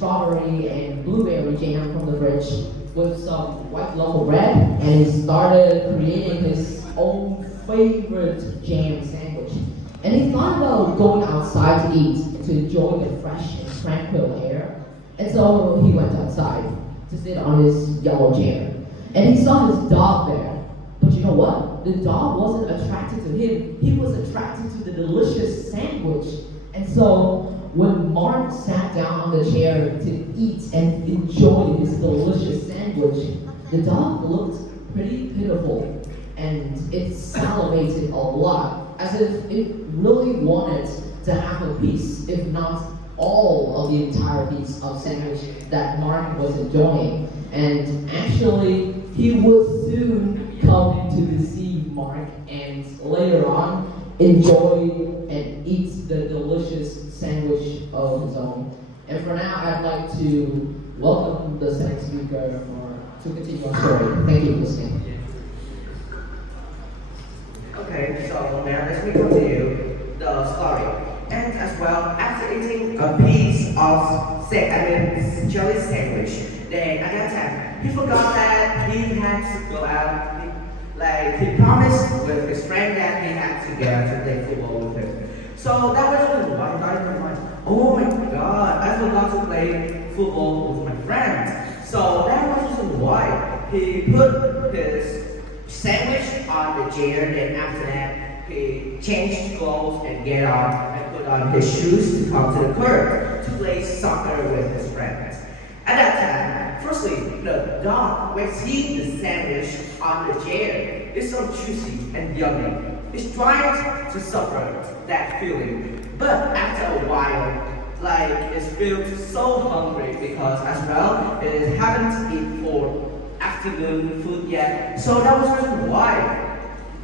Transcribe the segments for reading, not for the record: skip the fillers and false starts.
strawberry and blueberry jam from the fridge with some white loaf of bread, and he started creating his own favorite jam sandwich. And he thought about going outside to eat and to enjoy the fresh and tranquil air. And so he went outside to sit on his yellow chair. And he saw his dog there. But you know what? The dog wasn't attracted to him. He was attracted to the delicious sandwich. And so when Mark sat down on the chair to eat and enjoy his delicious sandwich, the dog looked pretty pitiful. And it salivated a lot, as if it really wanted to have a piece, if not all of the entire piece of sandwich that Mark was enjoying. And actually, he would soon come to deceive Mark and later on enjoy and eat the delicious sandwich of his own. And for now, I'd like to welcome the second speaker to continue our story. Thank you for listening. Okay, so now let me continue the story. And as well, after eating a piece of jelly sandwich, then at that time, he forgot that he had to go out. He promised with his friend that he had to go out to play football with him. So that was really why he got in his mind, oh my god, I forgot to play football with my friend. So that was the reason why he put his sandwich on the chair, then after that, he changed clothes and get on and put on his shoes to come to the court to play soccer with his friends. At that time, firstly, the dog, when seeing the sandwich on the chair, is so juicy and yummy. It's trying to suffer that feeling. But after a while, it feels so hungry because as well, it haven't eaten for afternoon food yet. So that was the reason why,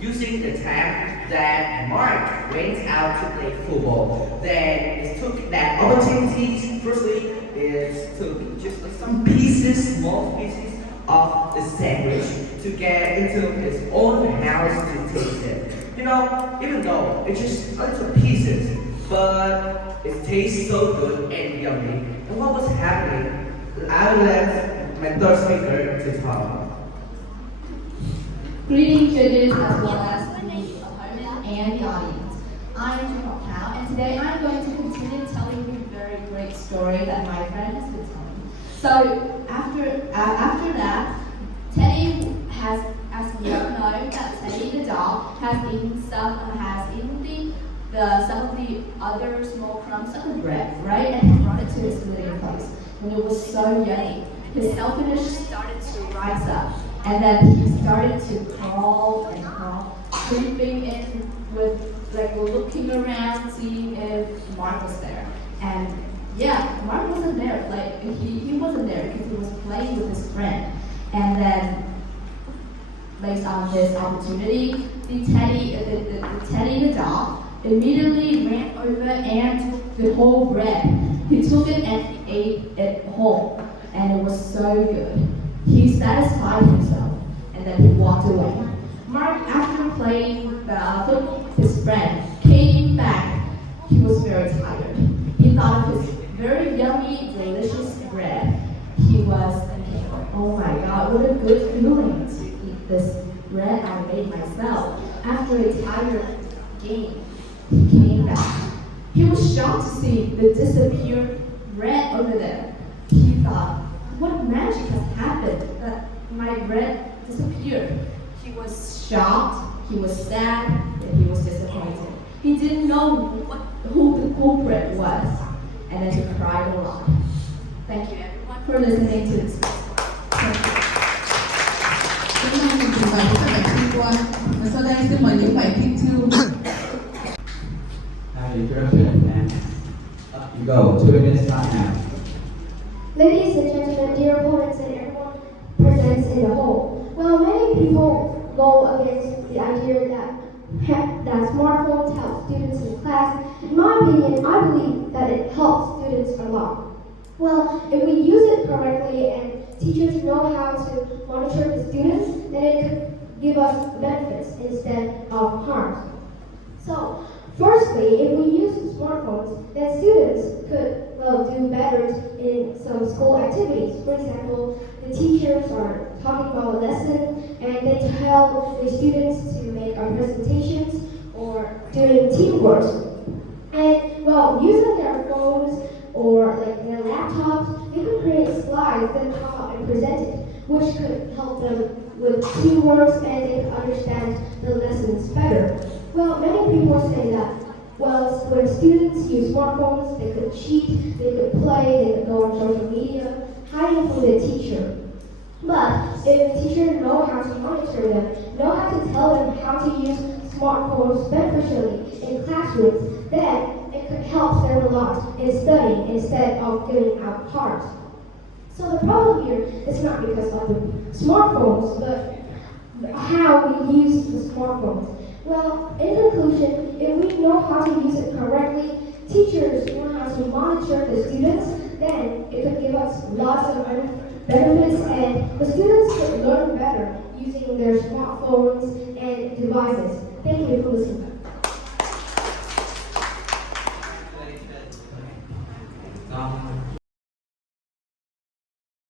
using the time that Mark went out to play football, then it took that opportunity. Firstly, it took just some pieces, small pieces of the sandwich to get into his own house to taste it. You know, even though it's just little pieces, but it tastes so good and yummy. And what was happening, I left my third speaker to talk. Greetings judges as well as the opponent and the audience. I'm Jim Cow, and today I'm going to continue telling you a very great story that my friend has been telling. So after that, Teddy has, as you all know, that Teddy the dog has eaten some of the other small crumbs of the bread, right? And he brought it to his living place. And it was so yummy. His selfishness started to rise up. And then he started to crawl and crawl, creeping in with, looking around, seeing if Mark was there. And yeah, Mark wasn't there. He wasn't there because he was playing with his friend. And then, based on this opportunity, the Teddy the dog immediately ran over and took the whole bread. He took it and he ate it whole, and it was so good. He satisfied himself, and then he walked away. Mark, after playing football with his friend, came back. He was very tired. He thought of his very yummy, delicious bread. He was thinking, oh my god, what a good feeling to eat this bread I made myself. After a tired game, he came back. He was shocked to see the disappeared bread over there. He thought, what magic has happened that my bread disappeared? He was shocked, he was sad, and he was disappointed. He didn't know who the culprit was, and then he cried a lot. Thank you everyone for listening to this. Chúng ta cùng trình bày các bài thi qua. Và sau đây xin mời những bài thi two. Introduction and up you go. 2 minutes start now. Ladies and gentlemen, dear opponents, and everyone present in the hall. Well, many people go against the idea that smartphones help students in class. In my opinion, I believe that it helps students a lot. Well, if we use it correctly and teachers know how to monitor the students, then it could give us benefits instead of harms. So, firstly, if we use smartphones, then students could do better in some school activities. For example, the teachers are talking about a lesson and they tell the students to make presentations or doing teamwork. And well, using their phones or like their laptops, they could create slides that come up and present it, which could help them with teamwork and they could understand the lessons better. Well, many people say that well, when students use smartphones, they could cheat, they could play, they could go on social media, hiding from the teacher. But if the teacher know how to monitor them, know how to tell them how to use smartphones beneficially in classrooms, then it could help them a lot in studying instead of giving out cards. So the problem here is not because of the smartphones, but how we use the smartphones. Well, in conclusion, if we know how to use it correctly, teachers know how to monitor the students, then it could give us lots of benefits and the students could learn better using their smartphones and devices. Thank you for listening. Con